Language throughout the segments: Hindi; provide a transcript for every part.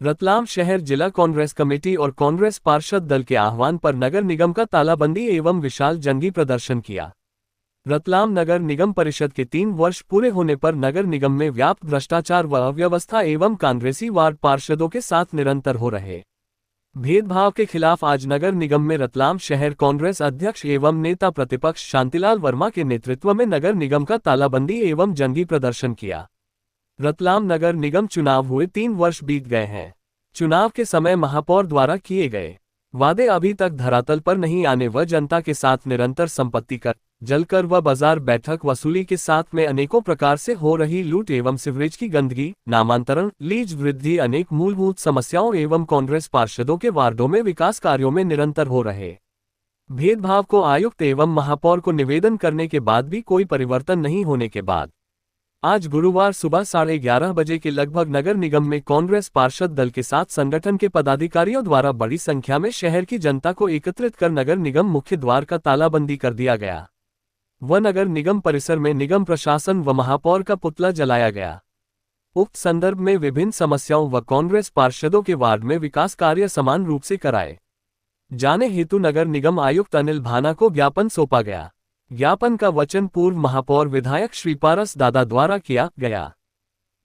रतलाम शहर जिला कांग्रेस कमेटी और कांग्रेस पार्षद दल के आह्वान पर नगर निगम का तालाबंदी एवं विशाल जंगी प्रदर्शन किया। रतलाम नगर निगम परिषद के 3 वर्ष पूरे होने पर नगर निगम में व्याप्त भ्रष्टाचार व अव्यवस्था एवं कांग्रेसी वार्ड पार्षदों के साथ निरंतर हो रहे भेदभाव के खिलाफ आज नगर निगम में रतलाम शहर कांग्रेस अध्यक्ष एवं नेता प्रतिपक्ष शांतिलाल वर्मा के नेतृत्व में नगर निगम का तालाबंदी एवं जंगी प्रदर्शन किया। रतलाम नगर निगम चुनाव हुए 3 वर्ष बीत गए हैं। चुनाव के समय महापौर द्वारा किए गए वादे अभी तक धरातल पर नहीं आने व जनता के साथ निरंतर संपत्ति कर जलकर व बाजार बैठक वसूली के साथ में अनेकों प्रकार से हो रही लूट एवं सीवरेज की गंदगी, नामांतरण, लीज वृद्धि, अनेक मूलभूत समस्याओं एवं कांग्रेस पार्षदों के वार्डों में विकास कार्यों में निरंतर हो रहे भेदभाव को आयुक्त एवं महापौर को निवेदन करने के बाद भी कोई परिवर्तन नहीं होने के बाद आज गुरुवार सुबह 11:30 बजे के लगभग नगर निगम में कांग्रेस पार्षद दल के साथ संगठन के पदाधिकारियों द्वारा बड़ी संख्या में शहर की जनता को एकत्रित कर नगर निगम मुख्य द्वार का तालाबंदी कर दिया गया व नगर निगम परिसर में निगम प्रशासन व महापौर का पुतला जलाया गया। उक्त संदर्भ में विभिन्न समस्याओं व कांग्रेस पार्षदों के वार्ड में विकास कार्य समान रूप से कराए जाने हेतु नगर निगम आयुक्त अनिल भाना को ज्ञापन सौंपा गया। ज्ञापन का वचन पूर्व महापौर विधायक श्री पारस दादा द्वारा किया गया।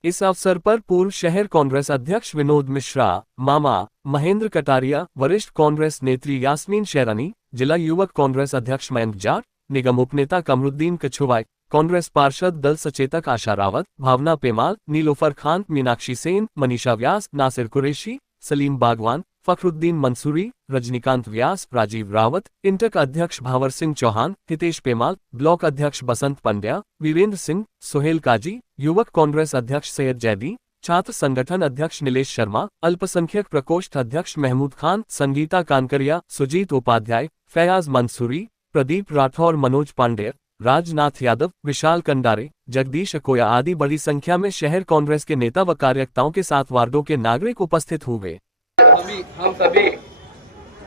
इस अवसर पर पूर्व शहर कांग्रेस अध्यक्ष विनोद मिश्रा, मामा महेंद्र कटारिया, वरिष्ठ कांग्रेस नेत्री यास्मीन शेरानी, जिला युवक कांग्रेस अध्यक्ष मयंक जाट, निगम उपनेता कमरुद्दीन कछुवाई, कांग्रेस पार्षद दल सचेतक आशा रावत, भावना पेमाल, नीलोफर खान, मीनाक्षी सेन, मनीषा व्यास, नासिर कुरैशी, सलीम बागवान, फखरुद्दीन मंसूरी, रजनीकांत व्यास, राजीव रावत, इंटक अध्यक्ष भावर सिंह चौहान, हितेश पेमाल, ब्लॉक अध्यक्ष बसंत पंड्या, वीरेंद्र सिंह, सोहेल काजी, युवक कांग्रेस अध्यक्ष सैयद जैदी, छात्र संगठन अध्यक्ष नीलेश शर्मा, अल्पसंख्यक प्रकोष्ठ अध्यक्ष महमूद खान, संगीता कानकरिया, सुजीत उपाध्याय, फैयाज मंसूरी, प्रदीप राठौर, मनोज पांडे, राजनाथ यादव, विशाल कंडारे, जगदीश अकोया आदि बड़ी संख्या में शहर कांग्रेस के नेता व कार्यकर्ताओं के साथ वार्डों के नागरिक उपस्थित हुए। हम सभी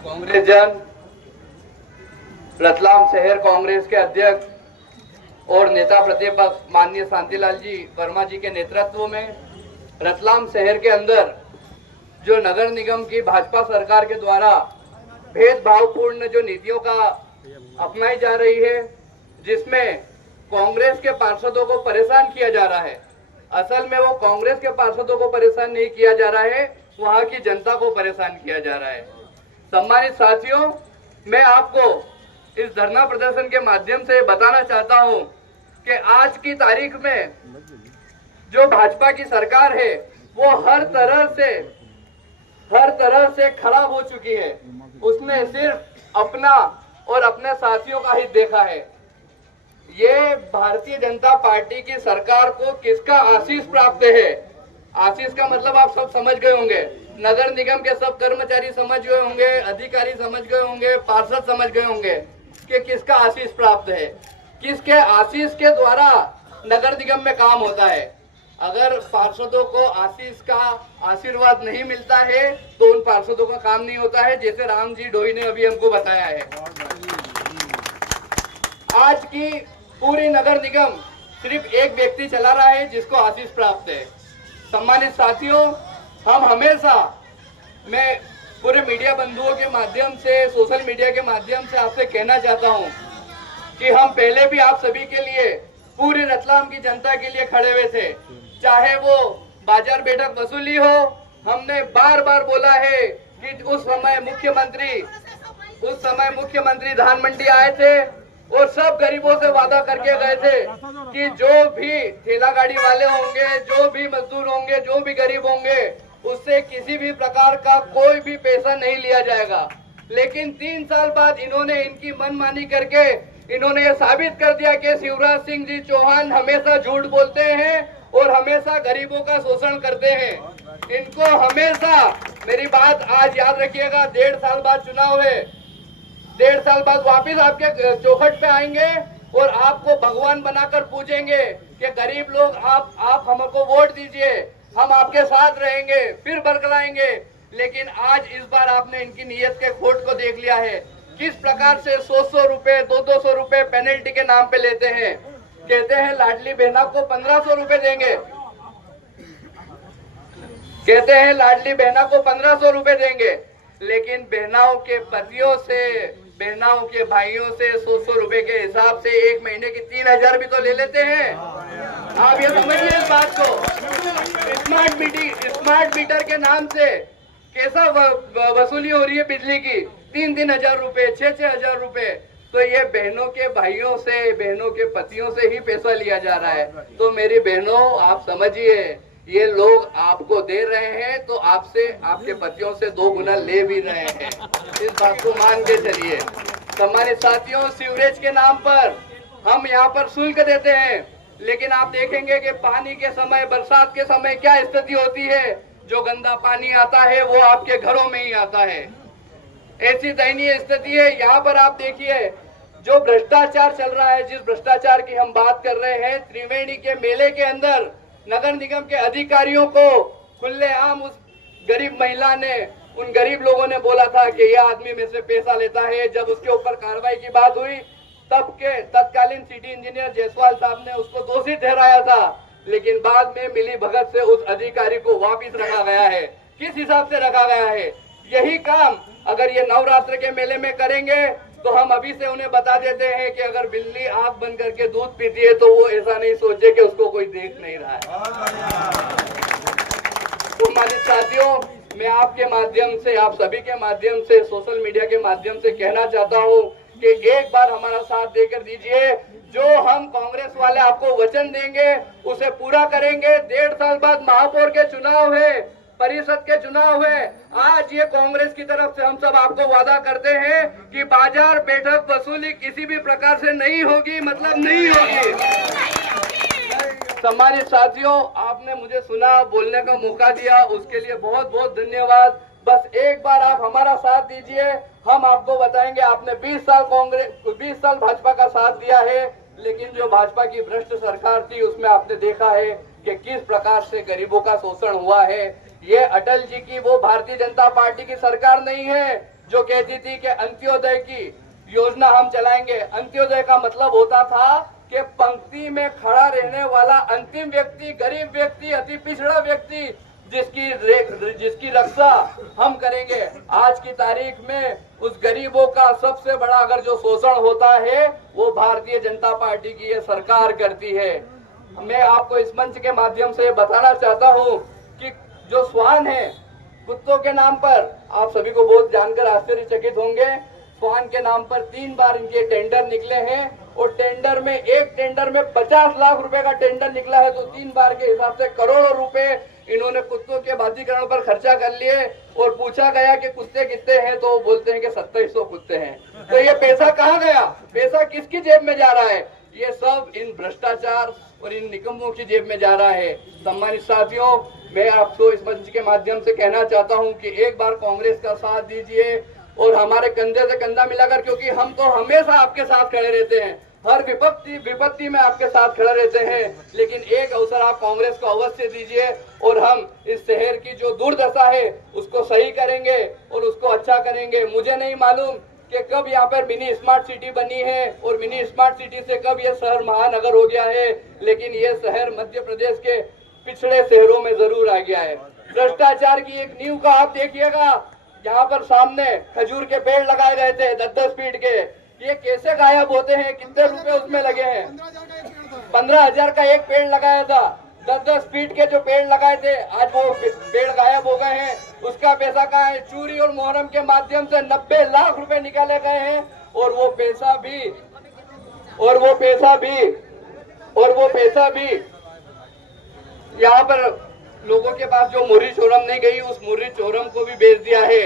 कांग्रेस जन रतलाम शहर कांग्रेस के अध्यक्ष और नेता प्रतिपक्ष माननीय शांतिलाल जी वर्मा जी के नेतृत्व में रतलाम शहर के अंदर जो नगर निगम की भाजपा सरकार के द्वारा भेदभावपूर्ण जो नीतियों का अपनाई जा रही है, जिसमें कांग्रेस के पार्षदों को परेशान किया जा रहा है। असल में वो कांग्रेस के पार्षदों को परेशान नहीं किया जा रहा है, वहां की जनता को परेशान किया जा रहा है। सम्मानित साथियों, मैं आपको इस धरना प्रदर्शन के माध्यम से बताना चाहता हूं कि आज की तारीख में जो भाजपा की सरकार है वो हर तरह से खराब हो चुकी है। उसने सिर्फ अपना और अपने साथियों का हित देखा है। ये भारतीय जनता पार्टी की सरकार को किसका आशीष प्राप्त है? आशीष का मतलब आप सब समझ गए होंगे, नगर निगम के सब कर्मचारी समझ गए होंगे, अधिकारी समझ गए होंगे, पार्षद समझ गए होंगे कि किसका आशीष प्राप्त है, किसके आशीष के द्वारा नगर निगम में काम होता है। अगर पार्षदों को आशीष का आशीर्वाद नहीं मिलता है तो उन पार्षदों का काम नहीं होता है, जैसे राम जी डोई ने अभी हमको बताया है। आज की पूरी नगर निगम सिर्फ एक व्यक्ति चला रहा है जिसको आशीष प्राप्त है। सम्मानित साथियों, हम हमेशा, मैं पूरे मीडिया बंधुओं के माध्यम से, सोशल मीडिया के माध्यम से आपसे कहना चाहता हूं कि हम पहले भी आप सभी के लिए, पूरे रतलाम की जनता के लिए खड़े हुए थे। चाहे वो बाजार बैठक वसूली हो, हमने बार बार बोला है कि उस समय मुख्यमंत्री धान मंडी आए थे और सब गरीबों से वादा करके गए थे कि जो भी ठेला गाड़ी वाले होंगे, जो भी मजदूर होंगे, जो भी गरीब होंगे, उससे किसी भी प्रकार का कोई भी पैसा नहीं लिया जाएगा। लेकिन 3 साल बाद इन्होंने इनकी मनमानी करके इन्होंने ये साबित कर दिया कि शिवराज सिंह जी चौहान हमेशा झूठ बोलते हैं और हमेशा गरीबों का शोषण करते हैं। इनको हमेशा, मेरी बात आज याद रखिएगा, 1.5 साल बाद चुनाव है, 1.5 साल बाद वापिस आपके चौखट पे आएंगे और आपको भगवान बनाकर पूजेंगे कि गरीब लोग आप हमको वोट दीजिए, हम आपके साथ रहेंगे, फिर बरगलाएंगे। लेकिन आज इस बार आपने इनकी नीयत के खोट को देख लिया है, किस प्रकार से 100 रुपए 200 रुपए पेनल्टी के नाम पे लेते हैं। कहते हैं लाडली बहना को 1500 रुपए देंगे, कहते हैं लाडली बहना को 1500 रुपए देंगे, लेकिन बहनाओं के पतियों से, बहनाओं के भाइयों से 100 रुपए के हिसाब से एक महीने की 3000 भी तो ले लेते हैं। आप ये समझिए इस बात को। स्मार्ट मीटर के नाम से कैसा वसूली हो रही है बिजली की, 3-3 हजार रुपए, 6-6 हजार रुपए। तो ये बहनों के भाइयों से, बहनों के पतियों से ही पैसा लिया जा रहा है। तो मेरी बहनों आप समझिए, ये लोग आपको दे रहे हैं तो आपसे, आपके पतियों से 2 गुना ले भी रहे हैं। इस बात को मान के चलिए। सम्मानित साथियों, सीवरेज के नाम पर हम यहाँ पर शुल्क देते हैं, लेकिन आप देखेंगे कि पानी के समय, बरसात के समय क्या स्थिति होती है। जो गंदा पानी आता है वो आपके घरों में ही आता है। ऐसी दयनीय स्थिति है। यहाँ पर आप देखिए जो भ्रष्टाचार चल रहा है, जिस भ्रष्टाचार की हम बात कर रहे हैं, त्रिवेणी के मेले के अंदर नगर निगम के अधिकारियों को खुलेआम उस गरीब महिला ने, उन गरीब लोगों ने बोला था कि यह आदमी में से पैसा लेता है। जब उसके ऊपर कार्रवाई की बात हुई, तब के तत्कालीन सिटी इंजीनियर जायसवाल साहब ने उसको दोषी ठहराया था, लेकिन बाद में मिली भगत से उस अधिकारी को वापिस रखा गया है। किस हिसाब से रखा गया है? यही काम अगर ये नवरात्र के मेले में करेंगे तो हम अभी से उन्हें बता देते हैं कि अगर बिल्ली आंख बंद करके दूध पीती है तो वो ऐसा नहीं सोचे कि उसको कोई देख नहीं रहा है। तो मालिक साथियों, मैं आपके माध्यम से, आप सभी के माध्यम से, सोशल मीडिया के माध्यम से कहना चाहता हूं कि एक बार हमारा साथ देकर दीजिए। जो हम कांग्रेस वाले आपको वचन देंगे उसे पूरा करेंगे। 1.5 साल बाद महापौर के चुनाव है, परिषद के चुनाव है। आज ये कांग्रेस की तरफ से हम सब आपको वादा करते हैं कि बाजार बैठक वसूली किसी भी प्रकार से नहीं होगी, मतलब नहीं होगी। सम्मानित साथियों, आपने मुझे सुना, बोलने का मौका दिया, उसके लिए बहुत बहुत धन्यवाद। बस एक बार आप हमारा साथ दीजिए, हम आपको बताएंगे। आपने 20 साल भाजपा का साथ दिया है, लेकिन जो भाजपा की भ्रष्ट सरकार थी उसमें आपने देखा है कि किस प्रकार से गरीबों का शोषण हुआ है। ये अटल जी की, वो भारतीय जनता पार्टी की सरकार नहीं है जो कहती थी कि अंत्योदय की योजना हम चलाएंगे। अंत्योदय का मतलब होता था कि पंक्ति में खड़ा रहने वाला अंतिम व्यक्ति, गरीब व्यक्ति, अति पिछड़ा व्यक्ति, जिसकी रक्षा हम करेंगे। आज की तारीख में उस गरीबों का सबसे बड़ा अगर जो शोषण होता है वो भारतीय जनता पार्टी की ये सरकार करती है। मैं आपको इस मंच के माध्यम से बताना चाहता हूँ कि जो स्वान है, कुत्तों के नाम पर आप सभी को बहुत जानकर आश्चर्यचकित होंगे। स्वान के नाम पर 3 बार इनके टेंडर निकले हैं और टेंडर में, एक टेंडर में 50 लाख रुपए का टेंडर निकला है, तो 3 बार के हिसाब से करोड़ों रुपए इन्होंने कुत्तों के बाजीकरण पर खर्चा कर लिए। और पूछा गया कि कुत्ते कितने हैं, तो बोलते हैं कि 2700 कुत्ते हैं। तो ये पैसा कहाँ गया? पैसा किसकी जेब में जा रहा है? ये सब इन भ्रष्टाचार और इन निकम्मों की जेब में जा रहा है। सम्मानित साथियों, मैं आपको इस मंच के माध्यम से कहना चाहता हूं कि एक बार कांग्रेस का साथ दीजिए और हमारे कंधे से कंधा मिलाकर, क्योंकि हम तो हमेशा आपके साथ खड़े रहते हैं, हर विपत्ति में आपके साथ खड़े रहते हैं। लेकिन एक अवसर आप कांग्रेस को अवश्य दीजिए और हम इस शहर की जो दुर्दशा है उसको सही करेंगे और उसको अच्छा करेंगे। मुझे नहीं मालूम कि कब यहाँ पर मिनी स्मार्ट सिटी बनी है और मिनी स्मार्ट सिटी से कब ये शहर महानगर हो गया है, लेकिन ये शहर मध्य प्रदेश के पिछड़े शहरों में जरूर आ गया है। भ्रष्टाचार की एक नींव का आप देखिएगा, यहाँ पर सामने खजूर के पेड़ लगाए गए थे 10-10 फीट के, ये कैसे गायब होते हैं? कितने रुपए उसमें लगे हैं? 15,000 का एक पेड़ लगाया था। 10-10 फीट के जो पेड़ लगाए थे, आज वो पेड़ गायब हो गए हैं। उसका पैसा कहाँ है? चोरी और मुहर्रम के माध्यम से 90 लाख रुपए निकाले गए हैं और वो पैसा भी यहाँ पर लोगों के पास जो मुर्री चोरम नहीं गई, उस मुर्री चोरम को भी बेच दिया है।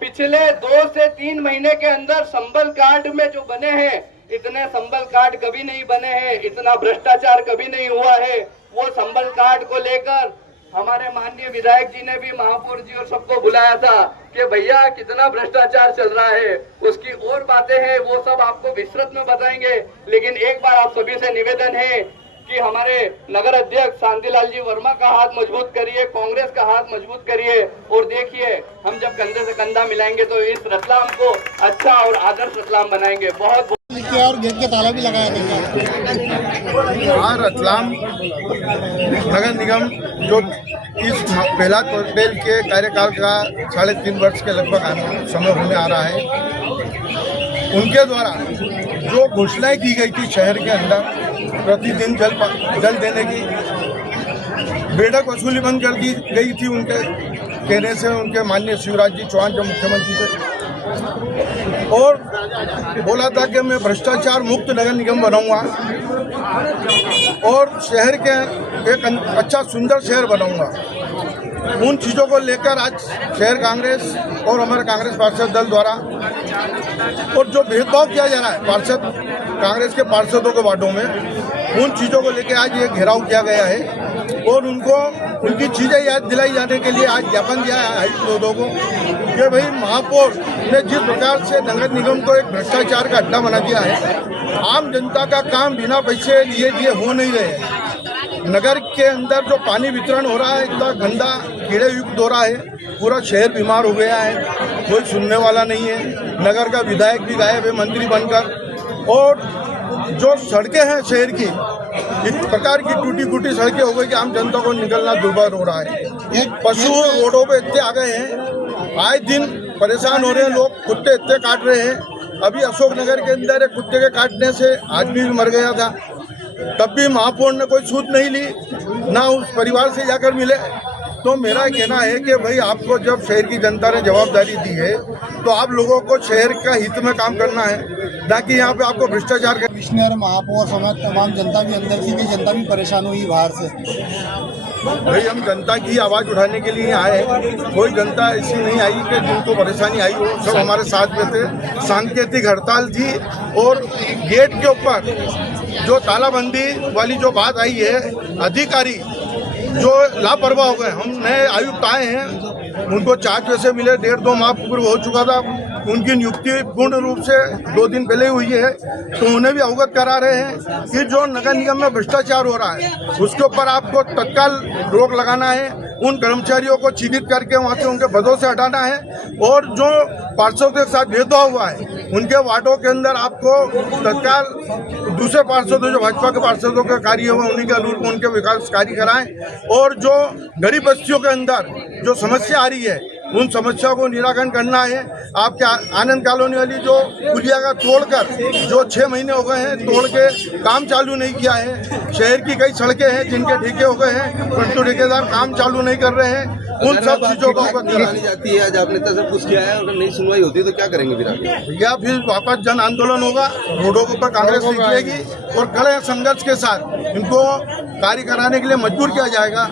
पिछले 2 से 3 महीने के अंदर संबल कांड में जो बने हैं, इतने संबल कांड कभी नहीं बने हैं, इतना भ्रष्टाचार कभी नहीं हुआ है। वो संबल कांड को लेकर हमारे माननीय विधायक जी ने भी महापौर जी और सबको बुलाया था कि भैया कितना भ्रष्टाचार चल रहा है, उसकी और बातें हैं, वो सब आपको विस्तृत में बताएंगे। लेकिन एक बार आप सभी से निवेदन है कि हमारे नगर अध्यक्ष शांतिलाल जी वर्मा का हाथ मजबूत करिए, कांग्रेस का हाथ मजबूत करिए और देखिए हम जब कंधे से कंधा मिलाएंगे तो इस रतलाम को अच्छा और आदर्श रतलाम बनाएंगे। बहुत और गेट के ताला भी लगाया गया। हाँ, रतलाम नगर निगम जो इस प्रहलाद पटेल के कार्यकाल का 3.5 वर्ष के लगभग समय होने आ रहा है। उनके द्वारा जो घोषणाएं की गई थी शहर के अंदर प्रतिदिन जल देने की, बेड़क वसूली बंद कर दी गई थी उनके कहने से, उनके माननीय शिवराज जी चौहान जो मुख्यमंत्री थे, और बोला था कि मैं भ्रष्टाचार मुक्त नगर निगम बनाऊंगा और शहर के एक अच्छा सुंदर शहर बनाऊंगा। उन चीज़ों को लेकर आज शहर कांग्रेस और हमारे कांग्रेस पार्षद दल द्वारा, और जो भेदभाव किया जा रहा है पार्षद कांग्रेस के पार्षदों के वार्डों में, उन चीज़ों को लेकर आज ये घेराव किया गया है और उनको उनकी चीज़ें याद दिलाई जाने के लिए आज ज्ञापन दिया है आयुक्तों को कि भाई महापौर ने जिस प्रकार से नगर निगम को एक भ्रष्टाचार का अड्डा बना दिया है, आम जनता का काम बिना पैसे लिए दिए हो नहीं रहे। नगर के अंदर जो पानी वितरण हो रहा है इतना गंदा कीड़े युक्त हो रहा है, पूरा शहर बीमार हो गया है, कोई सुनने वाला नहीं है। नगर का विधायक भी गायब है मंत्री बनकर, और जो सड़कें हैं शहर की इस प्रकार की टूटी फूटी सड़कें हो गई कि आम जनता को निकलना दुर्भर हो रहा है। पशु रोडों पे इतने आ गए हैं, आए दिन परेशान हो रहे हैं लोग, कुत्ते इतने काट रहे हैं। अभी अशोकनगर के अंदर एक कुत्ते के काटने से आदमी भी मर गया था, तब भी महापौर ने कोई सूद नहीं ली, ना उस परिवार से जाकर मिले। तो मेरा कहना है कि भाई आपको जब शहर की जनता ने जवाबदारी दी है तो आप लोगों को शहर का हित में काम करना है, ना कि यहाँ पे आपको भ्रष्टाचार कर। कमिश्नर महापौर समेत तमाम जनता भी अंदर की जनता भी परेशान हुई बाहर से। भाई हम जनता की आवाज़ उठाने के लिए आए हैं, कोई जनता ऐसी नहीं आई कि जिनको परेशानी आई हो, सब हमारे साथ में थे। सांकेतिक हड़ताल थी और गेट के ऊपर जो तालाबंदी वाली जो बात आई है, अधिकारी जो लापरवाह हो गए। हम नए आयुक्त आए हैं, उनको चार्ज पैसे मिले, 1.5-2 माह पूर्व हो चुका था, उनकी नियुक्ति पूर्ण रूप से 2 दिन पहले हुई है, तो उन्हें भी अवगत करा रहे हैं कि जो नगर निगम में भ्रष्टाचार हो रहा है उसके ऊपर आपको तत्काल रोक लगाना है, उन कर्मचारियों को चिन्हित करके वहाँ से उनके पदों से हटाना है, और जो पार्षदों के साथ भेदभाव हुआ है उनके वार्डों के अंदर आपको तत्काल दूसरे पार्षदों जो भाजपा के पार्षदों के कार्य हुए उन्हीं के अनुरूप उनके विकास कार्य कराएं, और जो गरीब बस्तियों के अंदर जो समस्या आ रही है उन समस्याओं को निराकरण करना है। आपके आनंद कॉलोनी वाली जो पुलिया का तोड़कर जो 6 महीने हो गए हैं तोड़ के काम चालू नहीं किया है। शहर की कई सड़कें हैं जिनके ठेके हो गए हैं, परंतु ठेकेदार काम चालू नहीं कर रहे हैं। उन सब चीजों को करानी जाती है। आज आपने तो सब कुछ किया है, अगर नहीं सुनवाई होती तो क्या करेंगे फिर आगे? या फिर वापस जन आंदोलन होगा, रोडों के ऊपर कांग्रेस निकलेगी और कड़े संघर्ष के साथ इनको कार्य कराने के लिए मजबूर किया जाएगा।